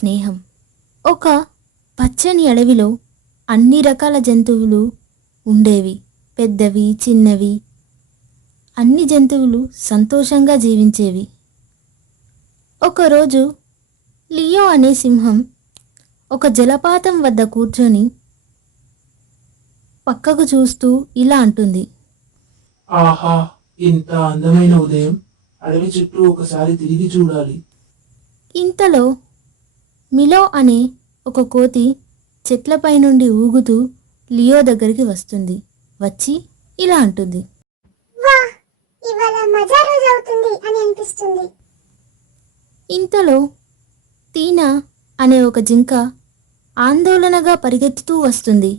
స్నేహం. ఒక పచ్చని అడవిలో అన్ని రకాల జంతువులు ఉండేవి. పెద్దవి, చిన్నవి, అన్ని జంతువులు సంతోషంగా జీవించేవి. ఒకరోజు లియో అనే సింహం ఒక జలపాతం వద్ద కూర్చొని పక్కకు చూస్తూ ఇలా అంటుంది. ఆహా, ఇంత అందమైన ఉదయం! అడవి చుట్టూ ఒకసారి తిరిగి చూడాలి. ఇంతలో మిలో అనే ఒక కోతి చెట్లపై నుండి ఊగుతూ లియో దగ్గరికి వస్తుంది. వచ్చి ఇలా అంటుంది. వాహ్, ఇవాళ మజా రోజు అవుతుంది అని అనిపిస్తుంది. ఇంతలో తీనా అనే ఒక జింక ఆందోళనగా పరిగెత్తుతూ వస్తుంది.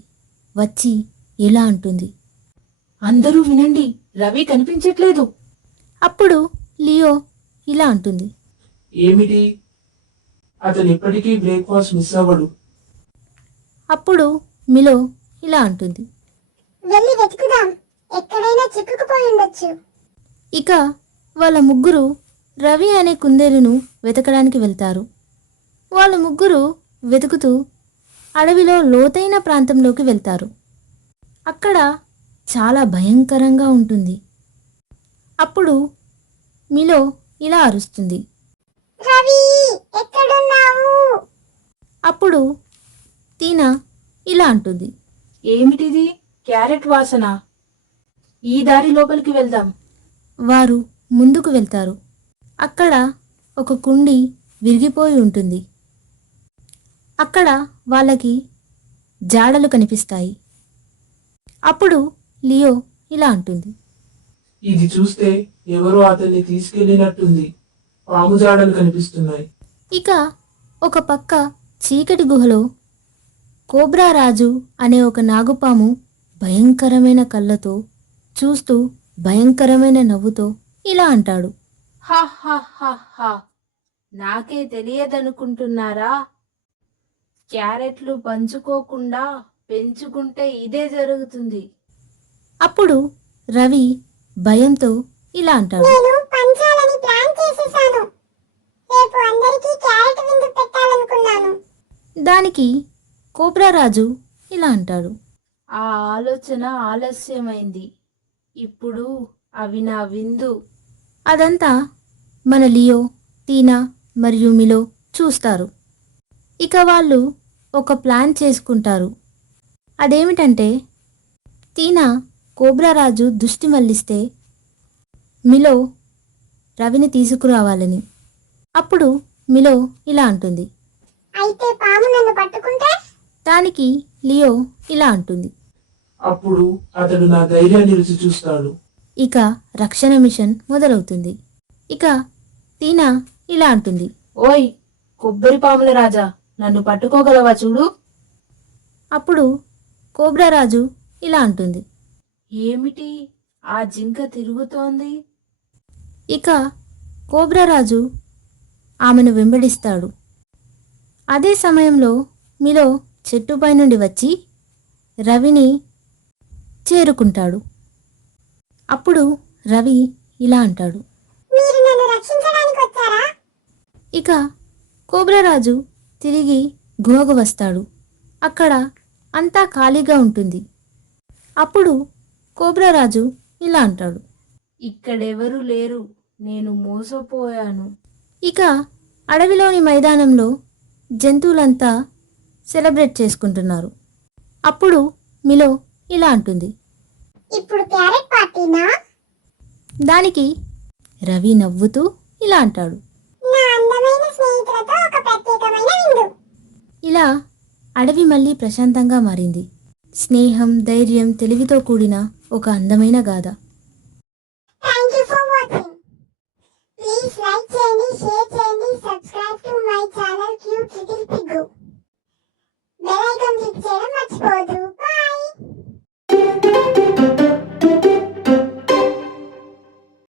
వచ్చి ఇలా అంటుంది. అందరూ వినండి, రవి కనిపించట్లేదు. అప్పుడు లియో ఇలా అంటుంది. ఏమిటి? అతను ఎప్పటికీ బ్రేక్ఫాస్ట్ మిస్ అవ్వడు. అప్పుడు మిలో ఇలా అంటుంది. వెళ్ళి వెతుకుదాం, ఎక్కడైనా చిక్కుకుపోయి ఉండొచ్చు. ఇక వాళ్ళ ముగ్గురు రవి అనే కుందేలును వెతకడానికి వెళ్తారు. వాళ్ళ ముగ్గురు వెతుకుతూ అడవిలో లోతైన ప్రాంతంలోకి వెళ్తారు. అక్కడ చాలా భయంకరంగా ఉంటుంది. అప్పుడు మిలో ఇలా అరుస్తుంది. రవి, ఎక్కడున్నావు? అప్పుడు తీనా ఇలా అంటుంది. ఏమిటిది? క్యారెట్ వాసన. ఈ దారి లోపలికి వెళ్దాం. వారు ముందుకు వెళ్తారు. అక్కడ ఒక కుండి విరిగిపోయి ఉంటుంది. అక్కడ వాళ్ళకి జాడలు కనిపిస్తాయి. అప్పుడు లియో ఇలా అంటుంది. ఇది చూస్తే ఎవరో అతన్ని తీసుకెళ్లినట్టుంది. పాము జాడలు కనిపిస్తున్నాయి. ఇక ఒక పక్క చీకటి గుహలో కోబ్రా రాజు అనే ఒక నాగుపాము భయంకరమైన కళ్ళతో చూస్తూ భయంకరమైన నవ్వుతో ఇలా అంటాడు. హా హా హా హా, నాకే తెలియదనుకుంటున్నారా? క్యారెట్లు పంచుకోకుండా పెంచుకుంటే ఇదే జరుగుతుంది. అప్పుడు రవి భయంతో ఇలా అంటాడు. నేను పంచాలని ప్లాన్ చేసేసాను. రేపు అందరికీ క్యారెట్ విందు పెట్టాలనుకున్నాను. దానికి కోబ్రా రాజు ఇలా అంటాడు. ఆ ఆలోచన ఆలస్యమైంది. ఇప్పుడు అవి నా విందు. అదంతా మన లియో, తీనా మరియు మిలో చూస్తారు. ఇక వాళ్ళు ఒక ప్లాన్ చేసుకుంటారు. అదేమిటంటే తీనా కోబ్రా రాజు దృష్టి మళ్లిస్తే మిలో రవిని తీసుకురావాలని. అప్పుడు మిలో ఇలా అంటుంది. అయితే పాము నన్ను పట్టుకుంటే? దానికి లియో ఇలా అంటుంది. అప్పుడు అతడు నా ధైర్యాన్ని రుచి చూస్తాడు. ఇక రక్షణ మిషన్ మొదలవుతుంది. ఇక తీనా ఇలా అంటుంది. ఓయ్ కొబ్బరి పాముల రాజా, నన్ను పట్టుకోగలవా చూడు. అప్పుడు కోబ్రా రాజు ఇలా అంటుంది. ఏమిటి ఆ జింక తిరుగుతోంది? ఇక కోబ్రా రాజు ఆమెను వెంబడిస్తాడు. అదే సమయంలో మిలో చెట్టుపై నుండి వచ్చి రవిని చేరుకుంటాడు. అప్పుడు రవి ఇలా అంటాడు. మీరు నన్ను రక్షించడానికి వచ్చారా? ఇక కోబ్రా రాజు తిరిగి గుహకు వస్తాడు. అక్కడ అంతా ఖాళీగా ఉంటుంది. అప్పుడు కోబ్రా రాజు ఇలా అంటాడు. ఇక్కడెవరూ లేరు, నేను మోసపోయాను. ఇక అడవిలోని మైదానంలో జంతువులంతా సెలబ్రేట్ చేసుకుంటున్నారు. అప్పుడు మిలో ఇలా అంటుంది. ఇప్పుడు క్యారెట్ పార్టీనా? దానికి రవి నవ్వుతూ ఇలా అంటాడు. నా అందమైన స్నేహితులతో ఒక ప్రత్యేకమైన విందు. ఇలా అడవి మళ్ళీ ప్రశాంతంగా మారింది. స్నేహం, ధైర్యం, తెలివితో కూడిన ఒక అందమైన గాథ.